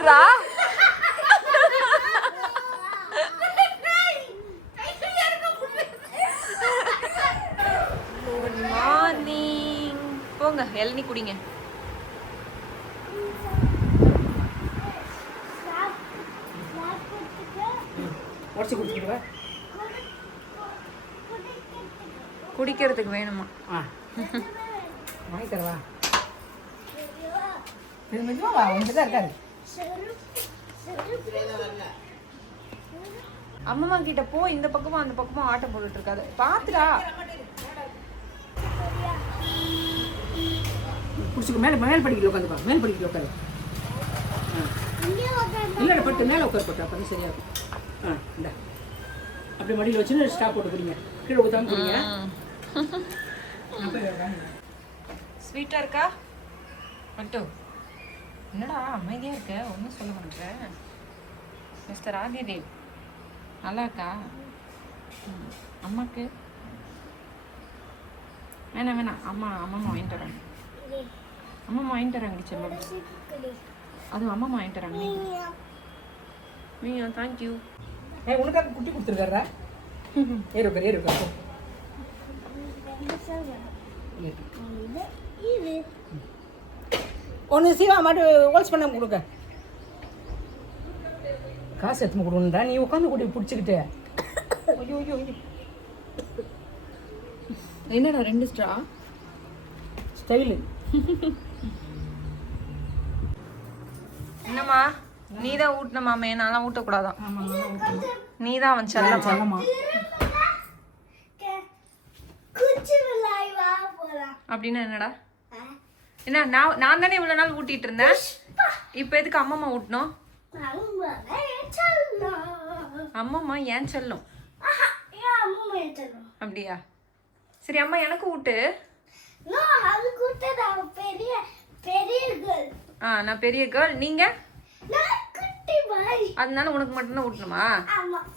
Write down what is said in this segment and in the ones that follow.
விடுறா மார்னிங் போங்க இளநீ குடிங்க. உடச்சி குடிச்சிடுவா குடிக்கிறதுக்கு வேணுமா? ஆ. வாங்கி தரவா? இது வா தான் இருக்காரு அம்மா கிட்ட போ இந்த பக்கமும் அந்த பக்கமும் ஆட்டம் போட்டுட்டு இருக்காது. பாத்துடா. பிடிச்சிக்க மேலே மேல் படிக்கல உட்காந்துப்பா மேல் படிக்கல உட்காரு இல்லை பட்டு மேலே உட்காரு பட்டு அப்போ சரியா இருக்கும். ஆ இந்த. அப்படியே மடியில் வச்சுன்னு ஸ்டாப் போட்டு குடிங்க. கீழே ஊற்றாம குடிங்க. ஸ்வீட்டா இருக்கா? மட்டும். என்னடா அமைதியா இருக்க? ஒன்றும் சொல்ல மாட்டேன் மிஸ்டர் ஆதிதேவ் நல்லா இருக்கா. அம்மாக்கு? வேணாம் வேணாம். அம்மா அம்மா வாங்கிட்டு வராங்க. அம்மா வாங்கிட்டு வராங்க செல்லம். அது அம்மா வாங்கிட்டு வராங்க. நீ தேங்க்யூ ஏ உனக்காக குட்டி கொடுத்துருக்காரா ஏறு உட்காரு ஏறு உட்காரு ஒன்று சீவா மட்டும் ஹோல்ஸ் பண்ண கொடுக்க காசு எடுத்து கொடுக்கணும்டா நீ உட்காந்து கூட்டி பிடிச்சிக்கிட்டு. ஐயோ ஐயோ ஐயோ. என்னடா ரெண்டு ஸ்ட்ரா ஸ்டைலு. என்னம்மா? நீ தான் ஊட்டினமாமே நான்லாம் ஊட்டக்கூடாதான். நீ தான் அவன் செல்லம்மா. செல்லம்மா. அப்படின்னா என்னடா? என்ன நான் நான் தானே இவ்வளோ நாள் ஊட்டிட்டு இருந்தேன்? இப்போ எதுக்கு அம்மம்மா ஊட்டணும் அம்மம்மா ஏன் செல்லும்? அப்படியா? சரி அம்மா எனக்கு ஊட்டு. பெரிய பெரிய girl. ஆ நான் பெரிய கேர்ள் நீங்க? நான் குட்டி பாய் அதனால உனக்கு மட்டும்தான் ஊட்டணுமா?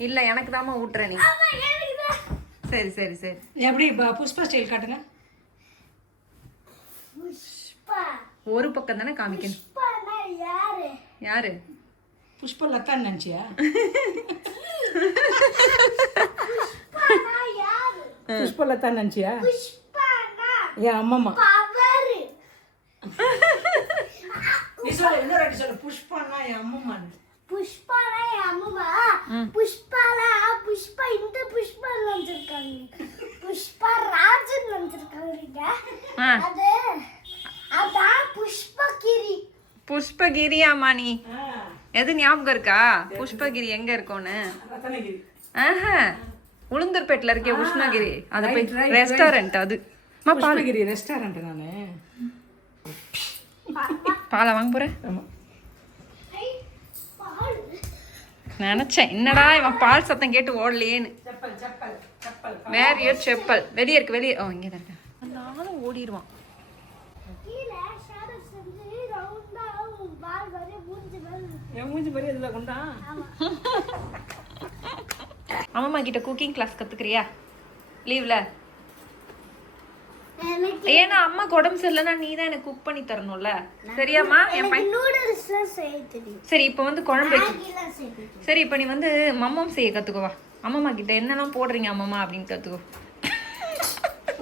இல்ல எனக்கு தாம்மா ஊட்டுற நீ. சரி சரி சரி. எப்படி புஷ்பா ஸ்டைல் காட்டுங்க. ஒரு பக்கம் தானே காமிக்கணும். புஷ்பானா யாரு? யாரு? புஷ்பா லத்தான்னு நினச்சியா? புஷ்பானா யாரு? புஷ்பா லத்தான்னு நினச்சியா? புஷ்பானா. என் அம்மம்மா. பவரு நீ சொல்லு இன்னொரு வாட்டி சொல்லு. புஷ்பான்னா என் அம்மம்மான்னு. புஷ்பானா என் புஷ்பாலா? புஷ்பா இந்த புஷ்பா நினைச்சிருக்காங்க. புஷ்பா ராஜன் நினைச்சிருக்காங்க. ஆ. அது அதான் புஷ்பகிரி. புஷ்பகிரியாம்மா நீ எது ஞாபகம் இருக்கா? புஷ்பகிரி எங்க இருக்கோன்னு? ஆஹா. உளுந்தூர்பேட்டில் இருக்கே உஷ்ணகிரி. அது போய் ரெஸ்டாரண்ட் அது. அம்மா பால். புஷ்பகிரி ரெஸ்டாரண்ட் நான் பாலை வாங்க பால். நினைச்சேன். என்னடா இவன் பால் சத்தம் கேட்டு ஓடலையேன்னு. செப்பல் செப்பல் வெளியே இருக்கு வெளியே. ஓ இங்கே தான் இருக்கு நானும் ஓடிடுவான் கீழே ஷேடோ செஞ்சு ரவுண்டா பால் வரை மூஞ்சி மேல என் மூஞ்சி மாதிரி இதில் கொண்டா? அம்மா கிட்ட குக்கிங் கிளாஸ் கத்துக்கிறியா? லீவ்ல ஏன்னா அம்மாக்கு உடம்பு சரியில்லைன்னா நீ தான் எனக்கு குக் பண்ணி தரணும்ல. சரியாம்மா? என் பையன் நூடுல்ஸ்லாம் செய்ய தெரியும். சரி இப்போ வந்து குழம்பு சரி இப்போ நீ வந்து மம்மம் செய்ய கத்துக்கோவா அம்மம்மா கிட்ட என்னெல்லாம் போடுறீங்க அம்மம்மா அப்படின்னு கத்துக்கோ.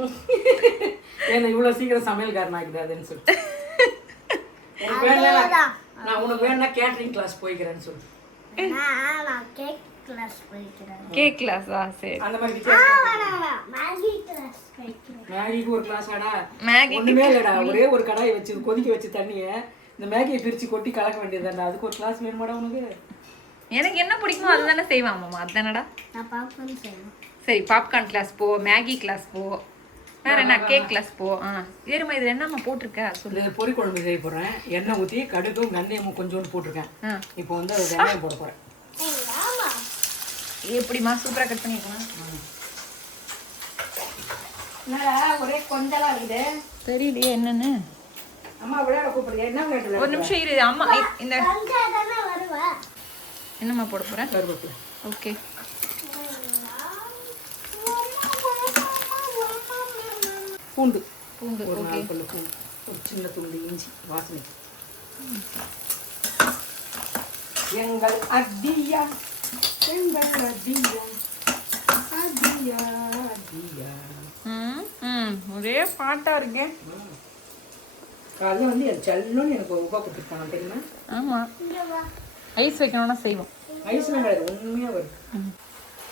என்ன இவ்வளோ சீக்கிரம் சமையல்காரன் ஆகிடாதுன்னு சொல்லு உனக்கு வேணா நான்- உனக்கு வேணா கேட்டரிங் கிளாஸ் போய்க்கிறேன்னு சொல்லு. கேக் கிளாஸ் போய்க்கிறேன். கேக் கிளாஸா சரி. அந்த மாதிரி மேகிக்கு ஒரு கிளாஸ் ஆடா. மேகி ஒண்ணுமே இல்லடா. ஒரே ஒரு கடாயை வச்சு கொதிக்க வச்சு தண்ணியை இந்த மேகியை பிரிச்சு கொட்டி கலக்க வேண்டியதுதான்டா. அதுக்கு ஒரு கிளாஸ் வேணுமாடா உனக்கு? எனக்கு என்ன பிடிக்குமோ அதுதானே செய்வேன் அம்மம்மா அதுதானடா நான் பாப்கார்ன் செய்யணும் சரி பாப்கார்ன் கிளாஸ் போ மேகி கிளாஸ் போ. வேற என்ன கேக் கிளாஸ் போ. ஆ. ஏறுமா இதுல என்னம்மா போட்டிருக்க? சொல்லு. பொரி குழம்பு செய்ய போறேன். எண்ணெய் ஊற்றி கடுகும் வெந்தயமும் கொஞ்சோண்டு போட்டிருக்கேன். ஆ. இப்போ வந்து அது வெங்காயம் போட போறேன். ஆமா எப்படிம்மா? சூப்பரா கட் பண்ணிக்கலாம் ஒரே கொஞ்சலா இருக்குது. தெரியலையே என்னன்னு. அம்மா விளையாட கூப்பிடுங்க என்ன ஒரு நிமிஷம் இரு அம்மா இந்த என்னம்மா போட போகிறேன் கருவேப்பிலை. ஓகே பூண்டு. பூண்டு ஒரு நாலு பல்லு பூண்டு. ஒரு சின்ன துண்டு இஞ்சி வாசனைக்கு எங்கள் அத்தியா எங்கள் அத்தியா ம் ம் ஒரே பாட்டா இருக்கேன் காலையில் வந்து என் செல்லன்னு எனக்கு ரூபா கொடுத்துருக்காங்க தெரியுமா? ஆமாம் ஐஸ் வைக்கணும்னா செய்வோம். ஐஸ்லாம் கிடையாது உண்மையாக வருது.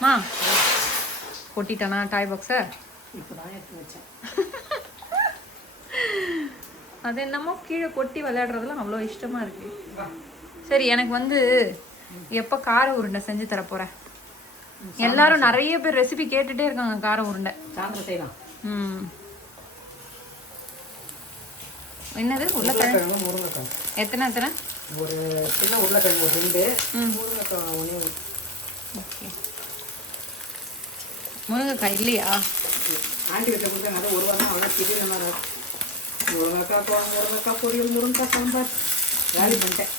மா கொட்டிட்டானா டாய் பாக்ஸை? இப்போ தான் எடுத்து வச்சேன். அது என்னமோ கீழே கொட்டி விளையாடுறதுலாம் அவ்வளோ இஷ்டமா இருக்கு. சரி எனக்கு வந்து எப்போ கார உருண்டை செஞ்சு தர போறேன் எல்லாரும் நிறைய பேர் ரெசிபி கேட்டுட்டே இருக்காங்க கார உருண்டை. சாயந்தரம் செய்யலாம். ம். என்னது? உருளைக்கிழங்கு? முருங்கைக்கிழங்கு எத்தனை எத்தனை? ஒரு சின்ன உருளைக்கிழங்கு ஒரு ரெண்டு. முருங்கைக்கிழங்கு ஒன்றே. ஓகே. முருங்கைக்காய் இல்லையா? ஆண்டி வீட்டில் கொடுத்தாங்க அதை ஒரு வாரம் அவ்வளோ திடீர்னு மாதிரி முருங்கைக்காய் குழம்பு முருங்கைக்காய் பொரியல் முருங்கைக்காய் சாம்பார். வேலி பண்ணிட்டேன்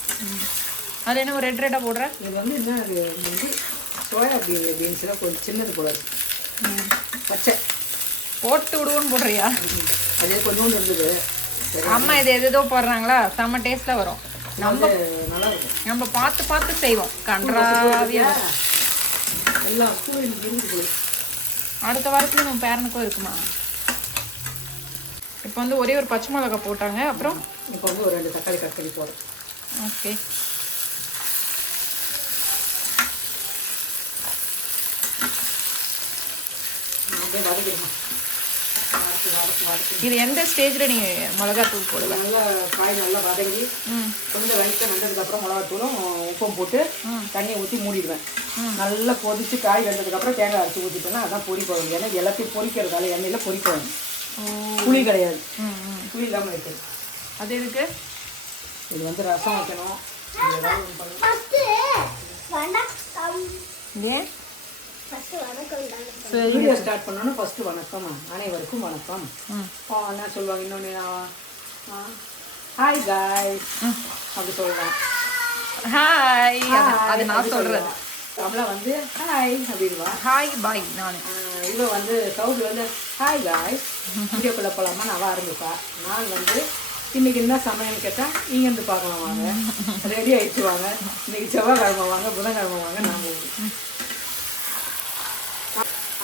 அது என்ன ஒரு ரெட் ரெட்டாக போடுறேன் இது வந்து என்ன இது வந்து சோயா பீ பீன்ஸில் கொஞ்சம் சின்னது போல இருக்கு. பச்சை. போட்டு விடுவோன்னு போடுறியா? அதே கொஞ்சோண்டு இருந்தது. அம்மா இது எதோ போடுறாங்களா? செம்ம டேஸ்ட்ல வரும். நம்ம நல்லா இருக்கும். நம்ம பார்த்து பார்த்து செய்வோம். கன்றாவியா. வரும். எல்லா ஸ்கூலும் இன்னைக்கு இருந்து அடுத்த வாரத்துல நம்ம பேரனுக்கும் இருக்குமா? இப்போ வந்து ஒரே ஒரு பச்சை மிளகாய் போட்டாங்க அப்புறம்? இப்போ வந்து ஒரு ரெண்டு தக்காளி கட் பண்ணி போடுறோம். ஓகே. அப்படியே வதக்கிடுமா வதக்கி வதக்கி வதக்கி இது எந்த ஸ்டேஜ்ல நீங்க மிளகாய் தூள் போடுவ? நல்லா காய் நல்லா வதங்கி ம். கொஞ்சம் லைட்டாக வெந்ததுக்கப்புறம் மிளகாத்தூளும் உப்பும் போட்டு தண்ணியை ஊற்றி மூடிடுவேன். நல்லா கொதிச்சு காய் வெந்ததுக்கப்புறம் தேங்காய் அரைச்சி ஊற்றிட்டேன்னா அதான் பொரி குழம்பு. ஏன்னா எல்லாத்தையும் பொரிக்கிறதால எண்ணெயில் பொரி குழம்பு. புளி கிடையாது. புளி இல்லாமல் இருக்குது அது எதுக்கு? இது வந்து ரசம் வைக்கணும். ஏன் ஃபஸ்ட்டு வணக்கம் தாங்க சரி வீடியோ ஸ்டார்ட் பண்ணோன்னா ஃபஸ்ட்டு வணக்கம். அனைவருக்கும் வணக்கம். என்ன சொல்லுவாங்க இன்னொன்று ஹாய் காய் அப்படி சொல்லலாம். ஹாய் அது நான் சொல்லலாம். கமலா வந்து ஹாய் அப்படின்வா ஹாய் பாய் நான். இவ வந்து சவுதி வந்து ஹாய் காய் வீடியோக்குள்ளே போகலாமா நான் ஆரம்பிப்பா நான் வந்து இன்னைக்கு என்ன சமையல்னு கேட்டால் இங்கேருந்து பார்க்கலாம் வாங்க. ரெடி ஆயிடுச்சு வாங்க. இன்னைக்கு செவ்வாய்க்கிழமை வாங்க புதன்கிழமை வாங்க நாங்கள்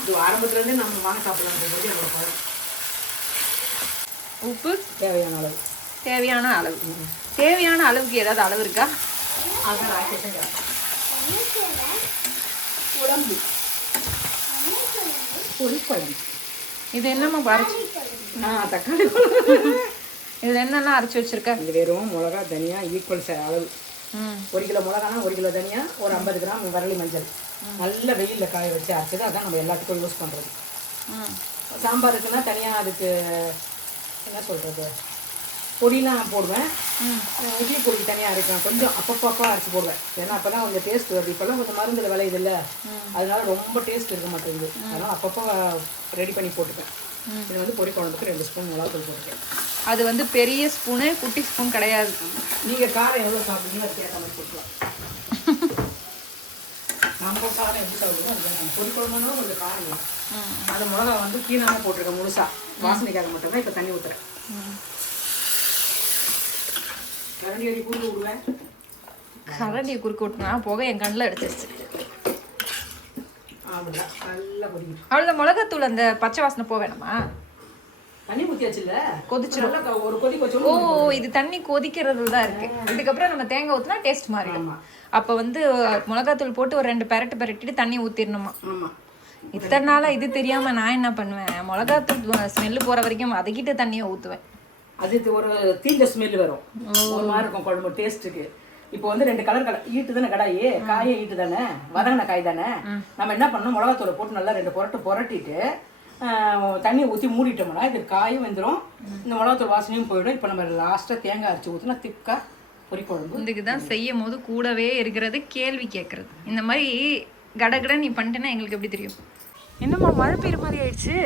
இது ஆரம்பத்துலேருந்தே நம்ம வாங்க சாப்பிடலாம் பழம் உப்பு? தேவையான அளவு. தேவையான அளவு. தேவையான அளவுக்கு ஏதாவது அளவு இருக்கா? கேட்டேன் உடம்பு. பொரிப்பழம் இது என்னம்மா அரைச்சி நான் தக்காளி. இதுல என்னென்ன அரைச்சி வச்சிருக்க? இது வெறும் மிளகா தனியா ஈக்குவல் அளவு. ஒரு கிலோ மிளகானா ஒரு கிலோ தனியா ஒரு ஐம்பது கிராம் வரலி மஞ்சள். நல்ல வெயிலில் காய வச்சு அரைச்சது அதான் நம்ம எல்லாத்துக்கும் யூஸ் பண்ணுறது சாம்பாருக்குன்னா தனியாக அதுக்கு என்ன சொல்கிறது பொடிலாம் போடுவேன். இட்லி பொடி தனியாக அரைப்பேன். கொஞ்சம் அப்பப்போ அரைச்சி போடுவேன். ஏன்னா அப்போ தான் கொஞ்சம் டேஸ்ட் வருது. இப்போல்லாம் கொஞ்சம் மருந்தில் விளையுது இல்லை. அதனால ரொம்ப டேஸ்ட் இருக்க மாட்டேங்குது. அதனால் அப்பப்போ ரெடி பண்ணி போட்டுப்பேன். இது வந்து பொடி குழம்புக்கு ரெண்டு ஸ்பூன் மிளகாத்தூள் போட்டுக்கேன் அது வந்து பெரிய ஸ்பூனு குட்டி ஸ்பூன் கிடையாது. நீங்கள் காரம் எவ்வளோ அதுக்கு ஏற்ற மாதிரி போட்டுக்கலாம் நம்ம காரம் எப்படி சாப்பிடுவோம் பொரி குழம்புனா கொஞ்சம் காரம். அந்த மிளகா வந்து கீழாமல் போட்டிருக்கேன் முழுசா. வாசனைக்காக மட்டும்தான் இப்போ தண்ணி ஊற்றுறேன் கரண்டி அடி விடுவேன். கரண்டியை குறுக்க விட்டுனா புகை என் கண்ணில் அடிச்சிருச்சு. அப்படிதான் நல்லா கொதிக்கும் அவ்வளோ மிளகாத்தூள் அந்த பச்சை வாசனை போக வேணாமா? தண்ணி ஊற்றியாச்சுல்ல கொதிச்சிரும். ஒரு கொதி ஓ இது தண்ணி கொதிக்கிறது தான் இருக்கு. இதுக்கப்புறம் நம்ம தேங்காய் ஊற்றினா டேஸ்ட் மாறிடும். அப்போ வந்து மிளகாத்தூள் போட்டு ஒரு ரெண்டு பெரட்டு பெரட்டிட்டு தண்ணி ஆமாம் இத்தனை நாளா இது தெரியாம நான் என்ன பண்ணுவேன்? மிளகாத்தூள் ஸ்மெல்லு போற வரைக்கும் வதக்கிட்டு தண்ணியை ஊற்றுவேன் அது ஒரு தீஞ்ச ஸ்மெல் வரும். ஒரு மாதிரி இருக்கும் குழம்பு டேஸ்ட்டுக்கு இப்போ வந்து ரெண்டு கலர் கலர் ஈட்டு தானே கடாயி? காயே ஈட்டு தானே? வதங்கின காய் தானே? நம்ம என்ன பண்ணணும்? மிளகாத்தூளை போட்டு நல்லா ரெண்டு புரட்டு புரட்டிட்டு தண்ணி ஊற்றி மூடிட்டோம்னா இது காயும் வந்துடும் இந்த மிளகாத்தூள் வாசனையும் போயிடும். இப்போ நம்ம லாஸ்ட்டாக தேங்காய் அரைச்சி ஊற்றினா திக்காக பொறிக்குழம்பு இதுக்கு தான் செய்யும் போது கூடவே இருக்கிறது கேள்வி கேட்குறது இந்த மாதிரி கடகட நீ பண்ணிட்டேன்னா எங்களுக்கு எப்படி தெரியும்? என்னம்மா மழை பெய்யுற மாதிரி ஆயிடுச்சு.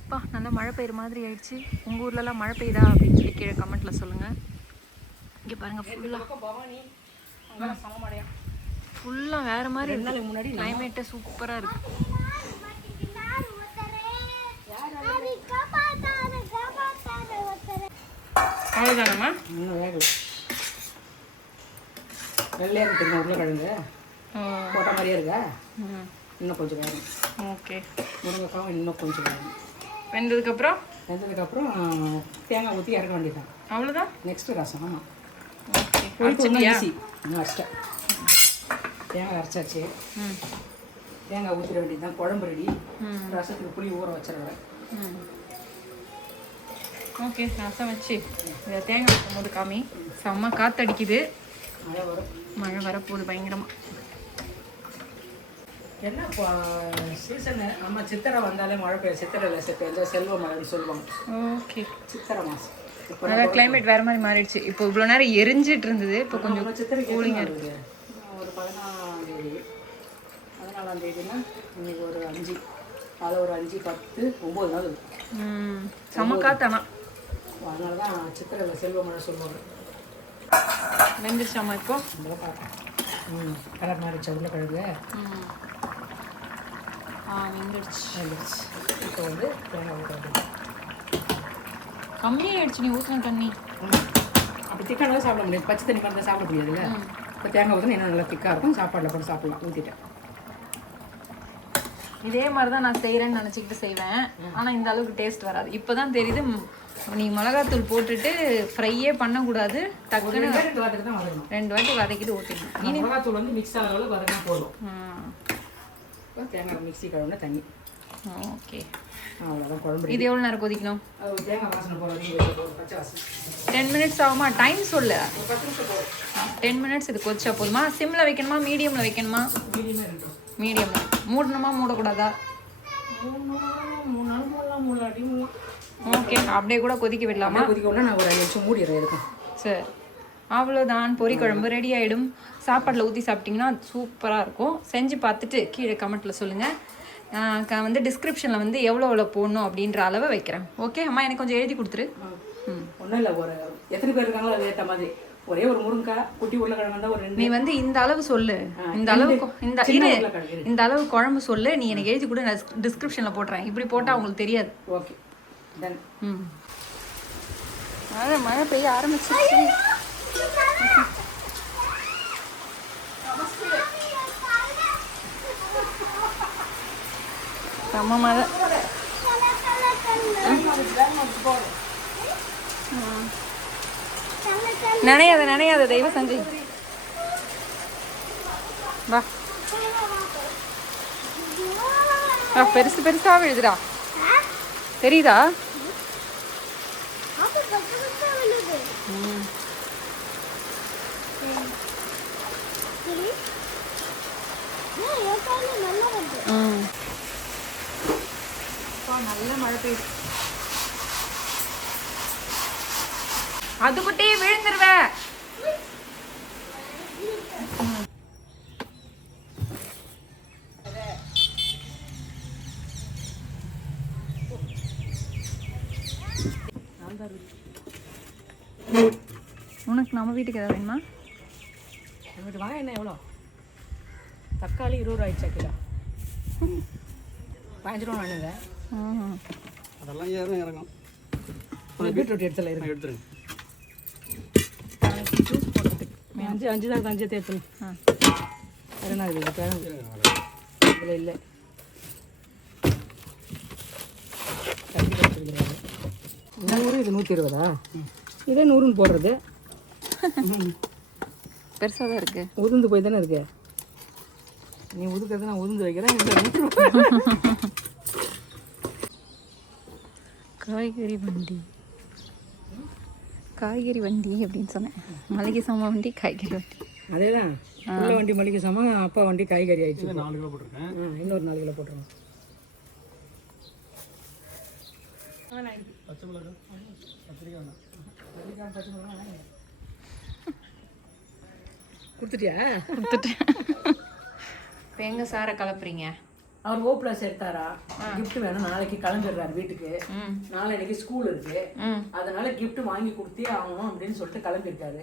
அப்பா நல்லா மழை பெய்யுற மாதிரி ஆயிடுச்சு. உங்கள் ஊர்லலாம் மழை பெய்யுதா அப்படின்னு சொல்லி கீழே கமெண்ட்டில் சொல்லுங்கள் இங்கே பாருங்கள் ஃபுல்லாக ஃபுல்லாக வேறு மாதிரி ரெண்டு நாளைக்கு முன்னாடி கிளைமேட்டே சூப்பராக ஒருத்தரே அவ்வளோதானம்மா இன்னும் வேகல. வெள்ளையாக இருக்குங்க உருளைக்கிழங்கு போட்ட மாதிரியே இருக்கா? இன்னும் கொஞ்சம் ஓகே. முருங்கைக்காவும் இன்னும் கொஞ்சம் வேகும் வெந்ததுக்கப்புறம்? வெந்ததுக்கப்புறம் தேங்காய் ஊற்றி இறக்க வேண்டியதான் அவ்வளோதான் நெக்ஸ்ட் ரசம் ஆமாம் ஓகே. இன்னும் தேங்காய் அரைச்சாச்சு. ம். தேங்காய் ஊற்றிட வேண்டியதுதான். குழம்பு ரெடி ம். ரசத்துக்கு புளி ஊற வச்சிருவேன் ம். ஓகே ரசம் வச்சு. இதை தேங்காய் வைக்கும்போது காமி. செம்ம காத்தடிக்குது. மழை வரும் மழை வரப்போகுது பயங்கரமாக என்ன இப்போ சீசனு நம்ம சித்திரை வந்தாலே மழை பெய்யும் சித்திரையில் செத்து எந்த செல்வ மழைன்னு சொல்லுவாங்க. ஓகே சித்திரை மாதம் நல்லா கிளைமேட் வேறு மாதிரி மாறிடுச்சு. இப்போ இவ்வளோ நேரம் எரிஞ்சிட்டு இருந்தது. இப்போ கொஞ்சம் சித்திரை கூலிங் இருக்குது ஒரு தேதி பதினாலாம் தேதினா இன்னைக்கு ஒரு அஞ்சு. அதில் ஒரு அஞ்சு பத்து ஒம்பது நாள் இருக்கு. ம் செம்ம காத்தானா அதனால தான் சித்திரையில் செல்வ மழை சொல்லுவாங்க. வெந்துருச்சாமா இப்போ? ம் கலர் மாறிடுச்சு உருளைக்கிழங்கு ஆ வெந்துருச்சு. இப்போ வந்து தேங்காய் ஊற்ற கம்மியாயிடுச்சு நீ ஊற்றின தண்ணி. அப்போ திக்கானதான் சாப்பிட முடியாது. பச்சை தண்ணி தான் சாப்பிட முடியாதுல்ல? இப்போ தேங்காய் ஊற்றினா இன்னும் நல்லா திக்காக இருக்கும். சாப்பாடில் போட்டு சாப்பிடலாம். ஊற்றிட்டேன் இதே மாதிரி தான் நான் செய்கிறேன்னு நினச்சிக்கிட்டு செய்வேன். ஆனால் இந்த அளவுக்கு டேஸ்ட் வராது. இப்போ தான் தெரியுது நீ மிளகாத்தூள் போட்டுட்டு ஃப்ரையே பண்ணக்கூடாது. டக்குன்னு ரெண்டு வாட்டுக்கு தான் வதக்கணும். ரெண்டு வாட்டி வதக்கிட்டு ஊற்றிடணும் அந்த மிளகாத்தூள் வந்து மிக்ஸ் ஆகிற அளவுக்கு வதக்கினா போதும். தேங்காய் மிக்ஸி கழுவுன தண்ணி. ஓகே. அவ்வளோதான் குழம்பு இது எவ்வளோ நேரம் கொதிக்கணும்? தேங்காய் வாசனை டென் மினிட்ஸ் ஆகுமா? டைம் சொல்லு. பத்து நிமிஷம் டென் மினிட்ஸ் இது கொதிச்சா போதுமா? சிம்மில் வைக்கணுமா? மீடியமில் வைக்கணுமா? மீடியமாக இருக்கட்டும். மீடியமில் மூடணுமா மூடக்கூடாதா? ஓகே அப்படியே கூட கொதிக்க விடலாமா? கொதிக்க உடனே நான் ஒரு அஞ்சு நிமிஷம் மூடிடுறேன் இருக்கும் சரி. அவ்வளோதான் பொரி குழம்பு ரெடி ஆகிடும் சாப்பாட்டில் ஊற்றி சாப்பிட்டிங்கன்னா சூப்பராக இருக்கும். செஞ்சு பார்த்துட்டு கீழே கமெண்ட்டில் சொல்லுங்கள் வந்து டிஸ்கிரிப்ஷனில் வந்து எவ்வளோ எவ்வளோ போடணும் அப்படின்ற அளவை வைக்கிறேன். ஓகே அம்மா எனக்கு கொஞ்சம் எழுதி கொடுத்துரு. ம் ஒன்றும் இல்லை ஒரு எத்தனை பேர் இருக்காங்களோ ஏற்ற மாதிரி. ஒரே ஒரு முருங்கைக்காய் குட்டி உருளைக்கிழங்கு தான் ஒரு ரெண்டு. நீ வந்து இந்த அளவு சொல்லு. இந்த அளவு இந்த இரு. இந்த அளவு குழம்பு சொல்லு. நீ எனக்கு எழுதி கூட. நான் டிஸ்கிரிப்ஷனில் போடுறேன் இப்படி போட்டால் உங்களுக்கு தெரியாது. ஓகே. டன் ம். மழை மழை பெய்ய ஆரம்பிச்சிருச்சு. செம்ம மழை. நினையாத நினையாத தெய்வ சஞ்சய் வா. வா பெருசு பெருசாக விழுதுடா தெரியுதா? நல்ல மழை பெய்யுது. அதுக்குட்டே விழுந்துருவ. உனக்கு நம்ம வீட்டுக்கு ஏதாவது வேணுமா? எங்கிட்ட வாங்க என்ன எவ்வளோ? தக்காளி இருபது ரூபா ஆயிடுச்சா கிலோ. பதினஞ்சு ரூபா வேணுங்க ம் அதெல்லாம் ஏறும் இறங்கும். பீட்ரூட் எடுத்துல இருக்கு எடுத்துருங்க. அஞ்சு அஞ்சு தான் அஞ்சு தேர்த்து ஆ. வேறு என்ன இருக்குது? இதில் இல்லை. நூறு இது? நூற்றி இருபதா? இதே நூறுன்னு போடுறது. பெருசாக தான் இருக்கு. உதிர்ந்து போய் தானே இருக்கு? நீ உதுக்கிறது நான் உதிர்ந்து வைக்கிறேன். காய்கறி வண்டி. காய்கறி வண்டி அப்படின்னு சொன்னேன். மளிகை சாமான் வண்டி காய்கறி வண்டி. அதே தான் உள்ள வண்டி மளிகை சாமான் அப்பா வண்டி காய்கறி ஆயிடுச்சு. நாலு கிலோ போட்டிருக்கேன். இன்னொரு நாலு கிலோ போட்டுருவோம் பச்சை மிளகாய் கத்திரிக்காய் வேணாம். கொடுத்துட்டியா? கொடுத்துட்டேன். இப்போ எங்கே சாரை கலப்புறீங்க அவர் ஓ பிளஸ் எடுத்தாரா gift வேணும் நாளைக்கு கிளம்பிடுறாரு வீட்டுக்கு. நாளைக்கு ஸ்கூல் இருக்கு. அதனால gift வாங்கி கொடுத்தே ஆகணும் அப்படின்னு சொல்லிட்டு கிளம்பியிருக்காரு.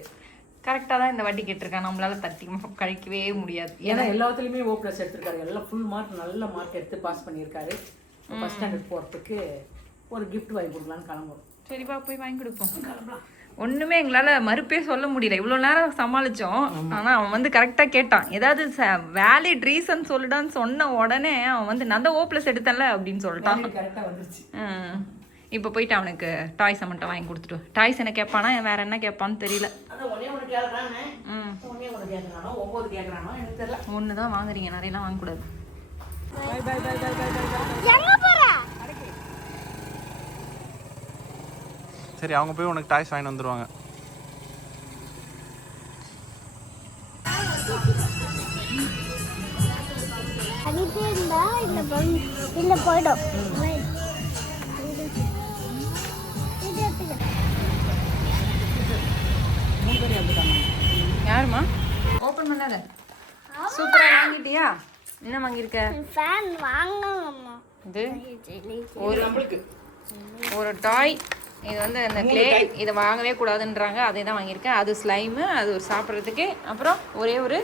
கரெக்டாக தான் இந்த வட்டி கேட்டிருக்கான் நம்மளால தட்டி கழிக்கவே முடியாது. ஏன்னா எல்லாத்துலயுமே ஓ பிளஸ் எடுத்திருக்காரு எல்லாம் ஃபுல் மார்க் நல்ல மார்க் எடுத்து பாஸ் பண்ணியிருக்காரு. ஃபர்ஸ்ட் ஸ்டாண்டர்ட் போறதுக்கு ஒரு gift வாங்கி கொடுக்கலான்னு கிளம்புறோம். சரிப்பா போய் வாங்கி கொடுப்போம். ஒண்ணுமே எங்களால மறுப்பே சொல்ல முடியல. இவ்வளோ நேரம் சமாளிச்சோம். ஆனா அவன் வந்து கரெக்டா கேட்டான். ஏதாவது வேலிட் ரீசன் சொல்லுடான்னு சொன்ன உடனே அவன் வந்து நான் தான் ஓ பிளஸ் எடுத்தேன்ல அப்படின்னு சொல்லிட்டான். இப்போ போயிட்டு அவனுக்கு டாய்ஸை மட்டும் வாங்கி கொடுத்துட்டு. டாய்ஸ் என்ன கேட்பானா வேற என்ன கேட்பான்னு தெரியல. ஒன்று தான் வாங்குறீங்க நிறையலாம் வாங்கக்கூடாது எங்க போற சரி அவங்க போய் உனக்கு டாய்ஸ் வாங்கிட்டு வந்துட்டாங்க யாருமா ஓப்பன் பண்ணாத. சூப்பரா வாங்கிட்டியா? என்ன வாங்கியிருக்க? ஃபேன் வாங்கணும்மா இது? ஒரு ஒரு டாய் இது வந்து அந்த கிளே இதை வாங்கவே கூடாதுன்றாங்க. அதே தான் வாங்கியிருக்கேன். அது ஸ்லைமு அது ஒரு சாப்பிட்றதுக்கு அப்புறம் ஒரே ஒரு